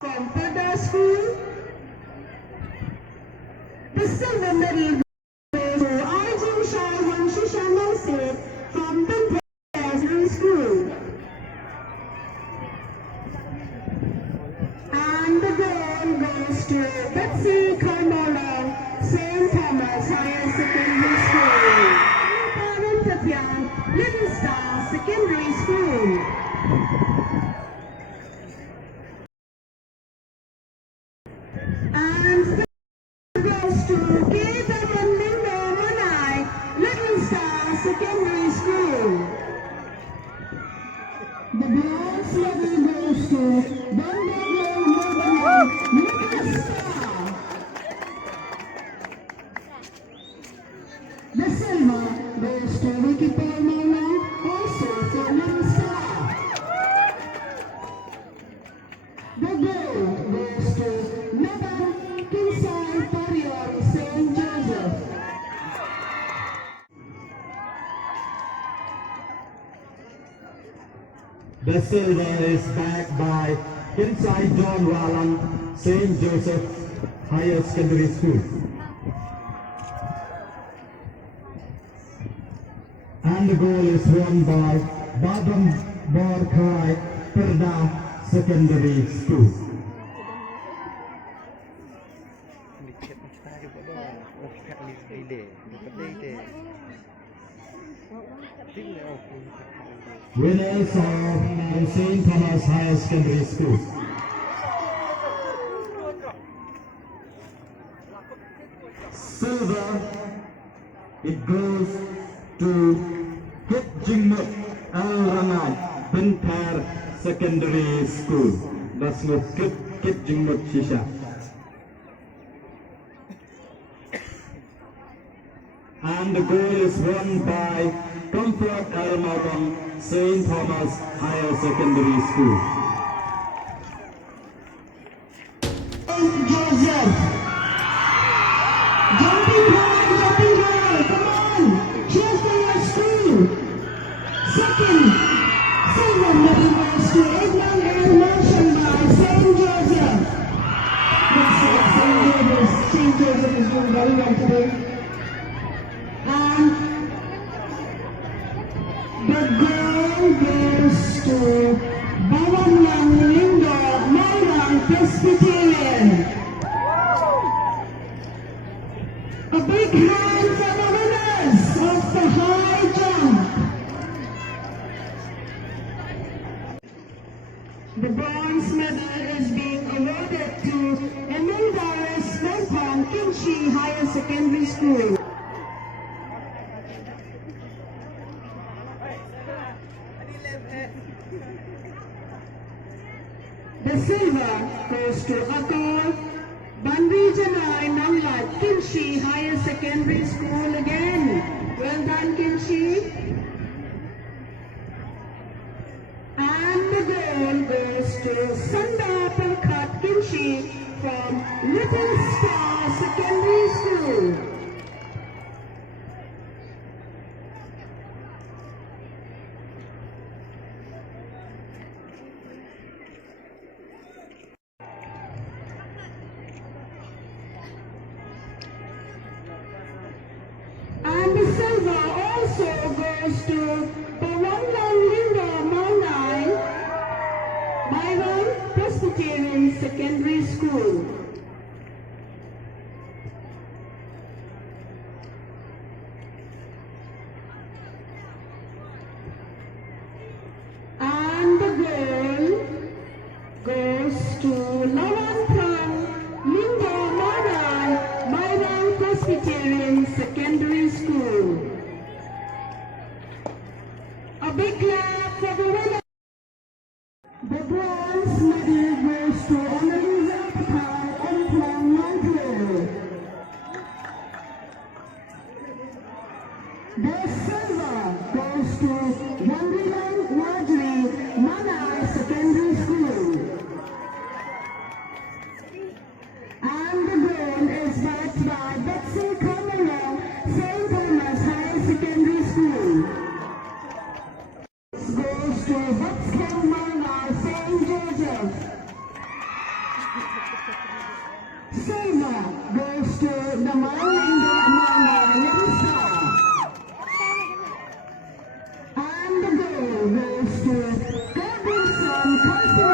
from Interschool. The silver medal goes to Arjun Shah Vanshishanasit from the Interschool. And the gold goes to Betsy Carmona, St. Thomas Higher Secondary School. Parent Tatyan, Little Star Secondary School. And goes to Ketan and Linda Manai, Little Star Secondary School. The bronze medal goes to Bandagol Manai, Little Star. The silver goes to Vicky Palmona, also for Little Star. The gold goes to Nathan Kinsai Parion, St. Joseph. The silver is backed by Kinsai John Wallan, St. Joseph Higher Secondary School. And the goal is won by Badam Borkhai Perda Secondary School. Winners of St. Thomas Higher Secondary School. Silver, it goes to Kit Jingmut Al Rangai Bintar Secondary School. That's not Kit Jingmut Shisha. And the goal is won by Comfort Al Malcolm, St. Thomas Higher Secondary School. St. Joseph. Jumping high, come on. Cheers for your school. Second, silver medal goes to Edmund L. Marshall by St. Joseph. St. Joseph is doing very well today. And the gold goes to Bhavan Linda Maurang Presbyterian. A big hand for the winners of the high jump. The bronze medal is being awarded to Emil Doris Melpon Kinshi Higher Secondary School. The silver goes to Akor Bandijanai Nanglat Kinshi Higher Secondary School again. Well done, Kinshi. And the gold goes to Sanda Palkhat Kinshi from Little Star Secondary School. And the silver also goes to Pawangan Linda Maunai, Myron Presbyterian Secondary School. And the gold goes to Lawan Prang Linda Maunai, Myron Presbyterian Secondary School. A big clap for the winner. The bronze medal goes to Annalisa Patai and Plan Montreal. The silver goes to Wonderland Marjorie Manai Secondary School. And the gold is backed by Betsy Carmona, St. Thomas Higher Secondary School. Goes to Buxton Mana, St. Joseph. Silver goes to the Marlene Amanda Lisa. And the goal goes to Gabrielson Khasi.